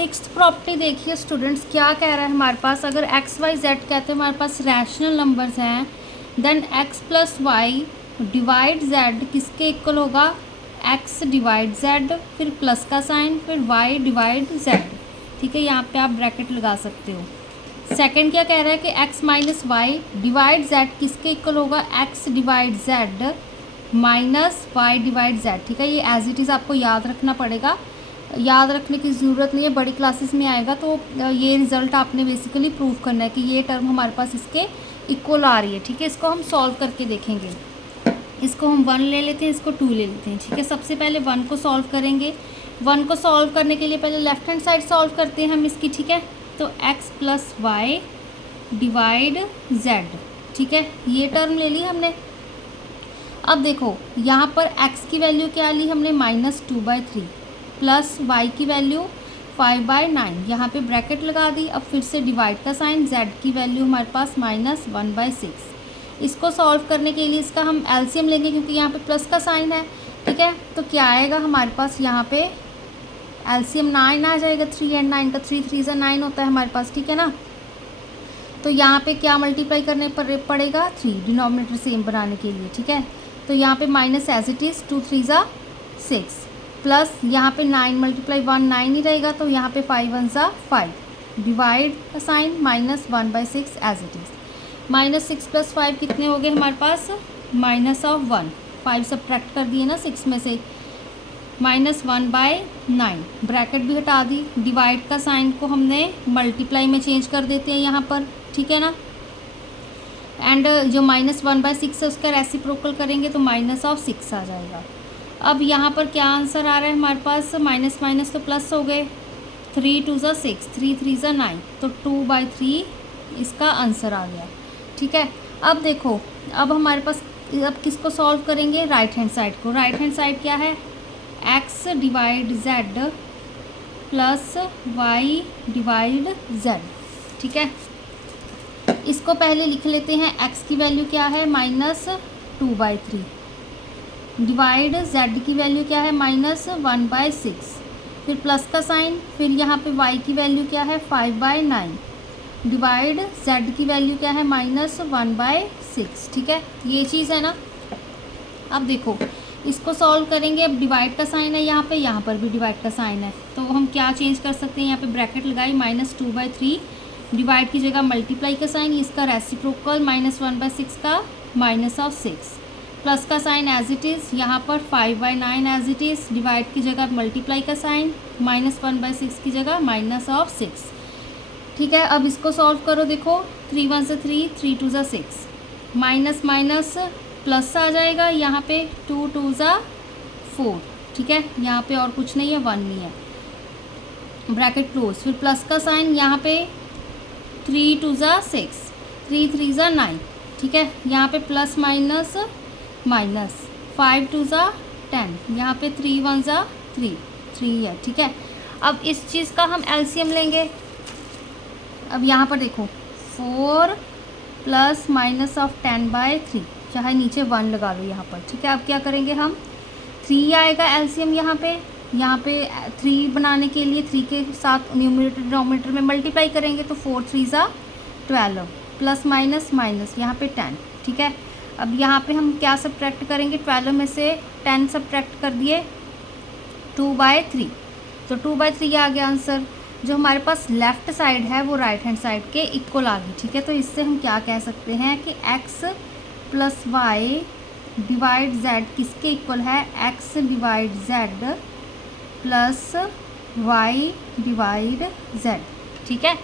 Sixth property देखिए students, क्या कह रहा है हमारे पास, अगर एक्स वाई जेड कहते हैं हमारे पास रैशनल नंबर्स हैं, then x plus y divide z किसके इक्वल होगा, एक्स डिवाइड जेड, फिर प्लस का साइन, फिर वाई डिवाइड जेड। ठीक है, यहाँ पे आप ब्रैकेट लगा सकते हो। सेकंड क्या कह रहा है कि x minus y divide z किसके इक्वल होगा, x divide z minus y divide z. ठीक है, ये एज इट इज़ आपको याद रखना पड़ेगा, याद रखने की ज़रूरत नहीं है, बड़ी क्लासेस में आएगा तो ये रिज़ल्ट आपने बेसिकली प्रूव करना है कि ये टर्म हमारे पास इसके इक्वल आ रही है। ठीक है, इसको हम सॉल्व करके देखेंगे। इसको हम 1 ले लेते हैं, इसको 2 ले लेते हैं। ठीक है, सबसे पहले 1 को सॉल्व करेंगे। 1 को सॉल्व करने के लिए पहले लेफ्ट हैंड साइड सॉल्व करते हैं हम इसकी। ठीक है, तो x plus y divide z. ठीक है, ये टर्म ले ली हमने। अब देखो यहाँ पर x की वैल्यू क्या ली हमने, -2/3 प्लस y की वैल्यू 5/9, यहाँ पे ब्रैकेट लगा दी। अब फिर से डिवाइड का साइन, z की वैल्यू हमारे पास -1/6। इसको सॉल्व करने के लिए इसका हम एलसीएम लेंगे क्योंकि यहाँ पे प्लस का साइन है। ठीक है, तो क्या आएगा हमारे पास, यहाँ पे एलसीएम 9 आ जाएगा, 3 और 9 का, 3 3 से 9 होता है हमारे पास। ठीक है ना, तो यहाँ पे क्या मल्टीप्लाई करने पड़ेगा, 3, डिनोमिनेटर सेम बनाने के लिए। ठीक है, तो यहाँ पे माइनस एज इट इज़, 2 3 ज़ा 6, प्लस यहाँ पे 9 मल्टीप्लाई 1 9 ही रहेगा, तो यहाँ पे 5 1 ज़ा 5, डिवाइड का साइन -1/6 एज इट इज़। -6 + 5 कितने हो गए हमारे पास, -1, 5 सब्ट्रैक्ट कर दिए ना 6 में से, -1/9, ब्रैकेट भी हटा दी। डिवाइड का साइन को हमने मल्टीप्लाई में चेंज कर देते हैं यहाँ पर। ठीक है ना, एंड जो -1/6 है उसका रेसिप्रोकल करेंगे तो -6 आ जाएगा। अब यहाँ पर क्या आंसर आ रहा है हमारे पास, माइनस माइनस तो प्लस हो गए, 3 2 ज़ा 6, 3 3 ज़ा 9, तो 2/3 इसका आंसर आ गया। ठीक है, अब देखो, अब हमारे पास, अब किसको सॉल्व करेंगे, राइट हैंड साइड को। राइट हैंड साइड क्या है, x divide z plus y divide z. ठीक है, इसको पहले लिख लेते हैं, x की वैल्यू क्या है, -2/3, डिवाइड z की वैल्यू क्या है, -1/6, फिर प्लस का साइन, फिर यहाँ पे y की वैल्यू क्या है, 5/9, डिवाइड z की वैल्यू क्या है, -1/6। ठीक है, ये चीज़ है ना। अब देखो इसको सॉल्व करेंगे। अब डिवाइड का साइन है यहाँ पर भी डिवाइड का साइन है, तो हम क्या चेंज कर सकते हैं, यहाँ पे ब्रैकेट लगाई, -2/3, डिवाइड की जगह मल्टीप्लाई का साइन, इसका रेसिप्रोकल, -1/6 का -6, प्लस का साइन एज इट इज़, यहाँ पर 5/9 एज इट इज़, डिवाइड की जगह मल्टीप्लाई का साइन, -1/6 की जगह -6। ठीक है, अब इसको सॉल्व करो। देखो 3 1 से 3, 3 2 ज़ा 6, माइनस माइनस प्लस आ जाएगा, यहाँ पे 2 2 ज़ा 4। ठीक है, यहाँ पे और कुछ नहीं है, 1 नहीं है, ब्रैकेट क्लोज, फिर प्लस का साइन, यहाँ पे 3 2 ज़ा 6, 3 3 ज़ा 9। ठीक है, यहाँ पे प्लस माइनस माइनस, 5 2 ज़ा 10, यहाँ पे 3 1 ज़ा 3, 3 है। ठीक है, अब इस चीज़ का हम एलसीएम लेंगे। अब यहाँ पर देखो 4 प्लस माइनस ऑफ 10/3, चाहे नीचे 1 लगा लो यहाँ पर। ठीक है, अब क्या करेंगे हम, 3 आएगा एलसीएम यहाँ पे 3 बनाने के लिए 3 के साथ न्यूमरेटर डिनोमिनेटर में मल्टीप्लाई करेंगे, तो 4 3 ज़ा 12, प्लस माइनस माइनस, यहाँ पे 10। ठीक है, अब यहाँ पे हम क्या सब्ट्रैक्ट करेंगे, 12 में से 10 सब्ट्रैक्ट कर दिए, 2/3, तो 2/3 आ गया आंसर। जो हमारे पास लेफ़्ट साइड है वो राइट हैंड साइड के इक्वल आ गई। ठीक है, तो इससे हम क्या कह सकते हैं कि x plus y divide z किसके इक्वल है, x divide z plus y divide z। ठीक है,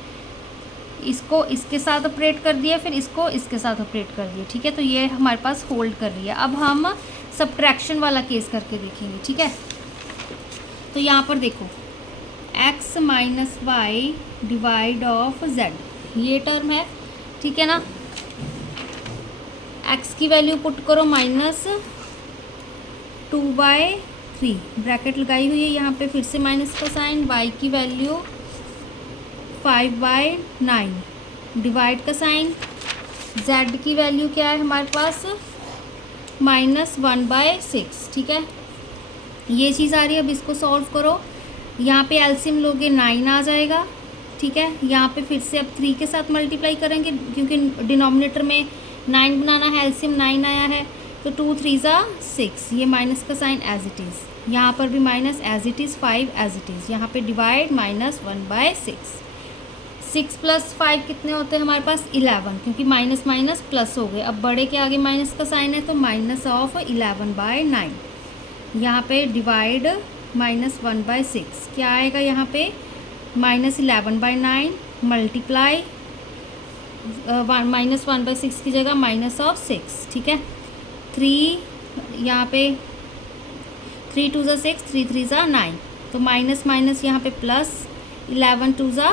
इसको इसके साथ ऑपरेट कर दिया, फिर इसको इसके साथ ऑपरेट कर दिया। ठीक है, तो ये हमारे पास होल्ड कर रही है। अब हम सब्ट्रैक्शन वाला केस करके देखेंगे। ठीक है, तो यहाँ पर देखो x minus y divide of z, ये टर्म है। ठीक है ना, x की वैल्यू पुट करो -2/3, ब्रैकेट लगाई हुई है यहाँ पे, फिर से माइनस का साइन, y की वैल्यू 5/9, डिवाइड का साइन, z की वैल्यू क्या है हमारे पास, -1/6। ठीक है, ये चीज़ आ रही है। अब इसको सॉल्व करो, यहाँ पे एलसीएम लोगे 9 आ जाएगा, ठीक है। यहाँ पे फिर से अब 3 के साथ मल्टीप्लाई करेंगे क्योंकि डिनोमिनेटर में 9 बनाना है, एलसीएम 9 आया है, तो 2 3 ज़ा 6, ये माइनस का साइन एज इट इज़, यहाँ पर भी minus as it is, 5 as it is, यहाँ पे डिवाइड -1/6। 6 + 5 कितने होते हैं हमारे पास 11, क्योंकि माइनस माइनस प्लस हो गए। अब बड़े के आगे माइनस का साइन है तो -11/9, यहाँ पे डिवाइड -1/6, क्या आएगा यहाँ पे -11/9 मल्टीप्लाई -1/6 की जगह -6, ठीक है। 3 यहाँ पे 3 2 ज़ा 6, 3 3 ज़ा 9, तो माइनस माइनस यहाँ पे प्लस, 11 2 ज़ा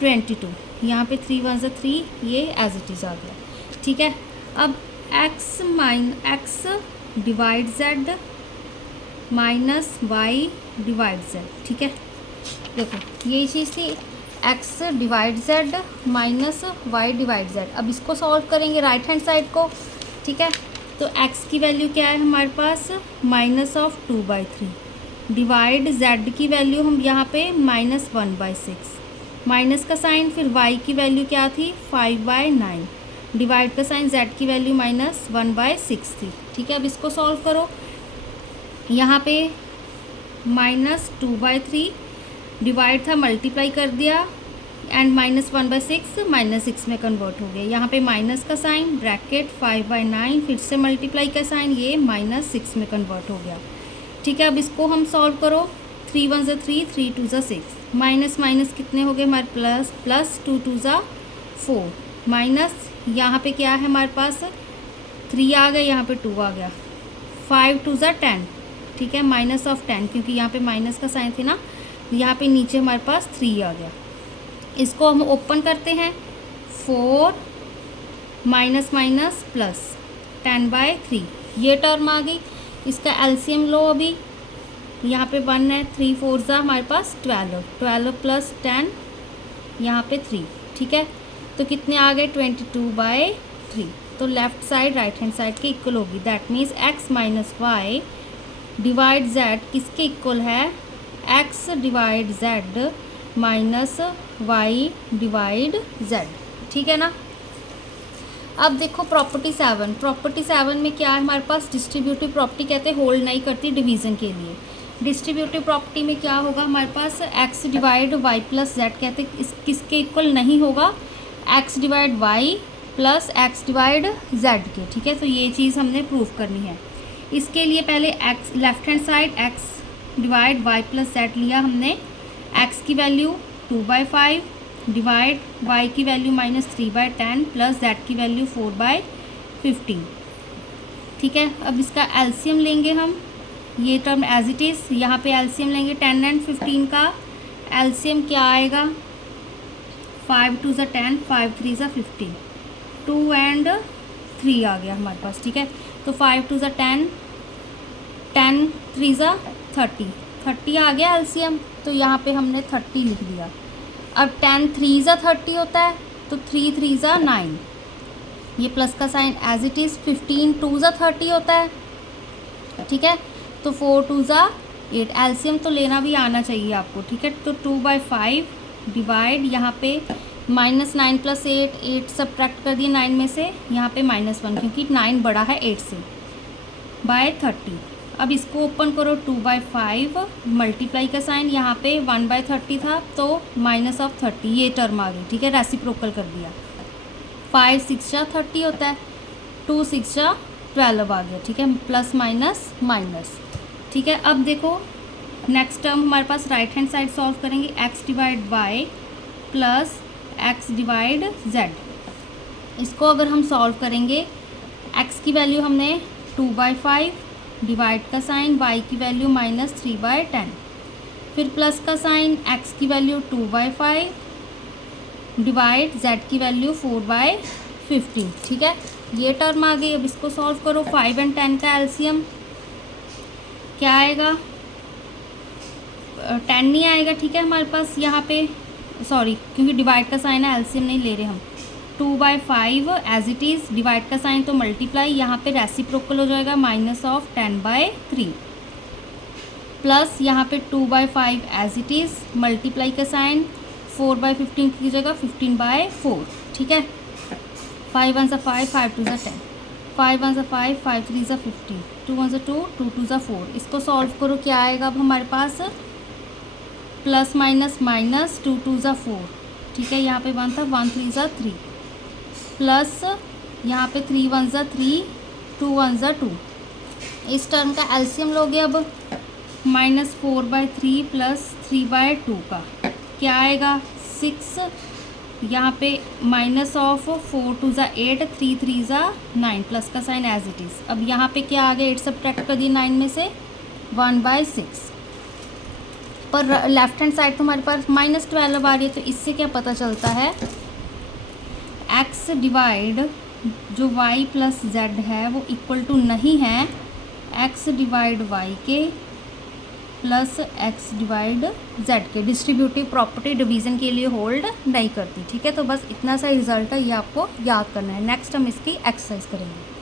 22, यहाँ पे 3 1 ज़ा 3, ये एज इट इज़ आ गया, ठीक है। अब x divide z minus y divide z, ठीक है। देखो यही चीज़ थी, x divide z minus y divide z। अब इसको सॉल्व करेंगे राइट हैंड साइड को, ठीक है। तो x की वैल्यू क्या है हमारे पास -2/3, डिवाइड z की वैल्यू हम यहाँ पे -1/6, माइनस का साइन, फिर y की वैल्यू क्या थी 5/9, डिवाइड का साइन, z की वैल्यू -1/6 थी, ठीक है। अब इसको सॉल्व करो, यहाँ पे -2/3 डिवाइड था, मल्टीप्लाई कर दिया, एंड -1/6 -6 में कन्वर्ट हो गया, यहाँ पे माइनस का साइन, ब्रैकेट 5/9, फिर से मल्टीप्लाई का साइन, ये -6 में कन्वर्ट हो गया, ठीक है। अब इसको हम सॉल्व करो, 3 1 ज़ा 3, 3 2 ज़ा 6, माइनस माइनस कितने हो गए हमारे प्लस 2 2 ज़ा 4, माइनस यहाँ पे क्या है हमारे पास 3 आ गया, यहाँ पे 2 आ गया, 5 2 ज़ा 10, ठीक है, -10, क्योंकि यहाँ पे माइनस का साइन थे ना, यहाँ पे नीचे हमारे पास 3 आ गया। इसको हम ओपन करते हैं, 4 माइनस माइनस प्लस 10/3, ये टर्म आ गई। इसका एलसीएम लो अभी, यहाँ पे 1 है, 3 4 ज़ा हमारे पास 12, 12 + 10, यहाँ पे 3, ठीक है। तो कितने आ गए 22/3, तो left side right hand side के इक्वल होगी, that means x minus y divide z किसके इक्वल है, x divide z minus y divide z, ठीक है ना। अब देखो प्रॉपर्टी 7 में क्या है हमारे पास, डिस्ट्रीब्यूटिव प्रॉपर्टी कहते हैं, होल्ड नहीं करती डिवीज़न के लिए। डिस्ट्रीब्यूटिव प्रॉपर्टी में क्या होगा हमारे पास, x divide y plus z कहते हैं किसके इक्वल नहीं होगा, x divide y plus x divide z के, ठीक है। तो ये चीज़ हमने प्रूव करनी है। इसके लिए पहले x left hand side x divide y plus z लिया हमने, x की वैल्यू 2/5 डिवाइड y की वैल्यू -3/10 प्लस z की वैल्यू 4/15, ठीक है। अब इसका एलसीएम लेंगे हम, ये टर्म एज इट इज़, यहाँ पे एलसीएम लेंगे 10 एंड 15 का एलसीएम क्या आएगा, 5 2 ज़ा 10, 5 3 ज़ा 15, 2 एंड 3 आ गया हमारे पास, ठीक है। तो 5 2 ज़ा 10, 10 3 ज़ा 30, 30 आ गया एलसीएम, तो यहाँ पे हमने 30 लिख दिया। अब 10 3 ज़ा 30 होता है, तो 3 3 ज़ा 9, ये प्लस का साइन एज इट इज़, 15 2 ज़ा 30 होता है, ठीक है। तो 4 2 ज़ा 8, एलसीएम तो लेना भी आना चाहिए आपको, ठीक है। तो 2/5 डिवाइड, यहाँ पे -9 + 8, 8 सब्ट्रैक्ट कर दिए 9 में से, यहाँ पे -1 क्योंकि 9 बड़ा है 8 से, /30। अब इसको ओपन करो, 2/5 मल्टीप्लाई का साइन, यहाँ पे 1/30 था तो -30, ये टर्म आ गई, ठीक है, रेसिप्रोकल कर दिया। 5 6 ज़ा 30 होता है, 2 6 ज़ा 12 आ गया, ठीक है, प्लस माइनस माइनस, ठीक है। अब देखो नेक्स्ट टर्म हमारे पास राइट हैंड साइड सॉल्व करेंगे, x divide y plus x divide z। इसको अगर हम सॉल्व करेंगे, x की वैल्यू हमने 2/5 डिवाइड का साइन, y की वैल्यू -3/10, फिर प्लस का साइन, x की वैल्यू 2/5 डिवाइड z की वैल्यू 4/15, ठीक है, ये टर्म आ गई। अब इसको सॉल्व करो, 5 एंड 10 का एलसीएम क्या आएगा, 10 नहीं आएगा, ठीक है हमारे पास यहाँ पे, सॉरी क्योंकि डिवाइड का साइन है, एलसीएम नहीं ले रहे हम, 2/5 एज इट इज़, डिवाइड का साइन तो मल्टीप्लाई, यहाँ पे रेसिप्रोकल हो जाएगा -10/3 प्लस यहाँ पे 2/5 एज इट इज़, मल्टीप्लाई का साइन, 4/15 की जगह 15/4, ठीक है। 5 1 5, 5 2 10, 5 1 5, 5 3 15, 2 1 2, 2 2 4। इसको सॉल्व करो, क्या आएगा अब हमारे पास, प्लस माइनस माइनस, 2 2 4, ठीक है। यहाँ पे 1 था, 1 3 3, प्लस यहाँ पे 3 1 3, 2 1 2। इस टर्म का एलसीएम लोगे अब, -4/3 प्लस 3/2 का क्या आएगा, 6। यहाँ पे माइनस ऑफ 4 2 8, 3 3 9, प्लस का साइन एज इट इज़। अब यहाँ पे क्या आ गया, 8 सब्ट्रैक्ट कर दिए 9 में से, 1/6। पर लेफ्ट हैंड साइड तो हमारे पास -12 आ रही है, तो इससे क्या पता चलता है, x डिवाइड जो y प्लस z है वो इक्वल टू नहीं है x डिवाइड y के प्लस x डिवाइड z के। डिस्ट्रीब्यूटिव प्रॉपर्टी डिवीज़न के लिए होल्ड नहीं करती, ठीक है। तो बस इतना सा रिजल्ट है, ये आपको याद करना है। नेक्स्ट हम इसकी एक्सरसाइज करेंगे।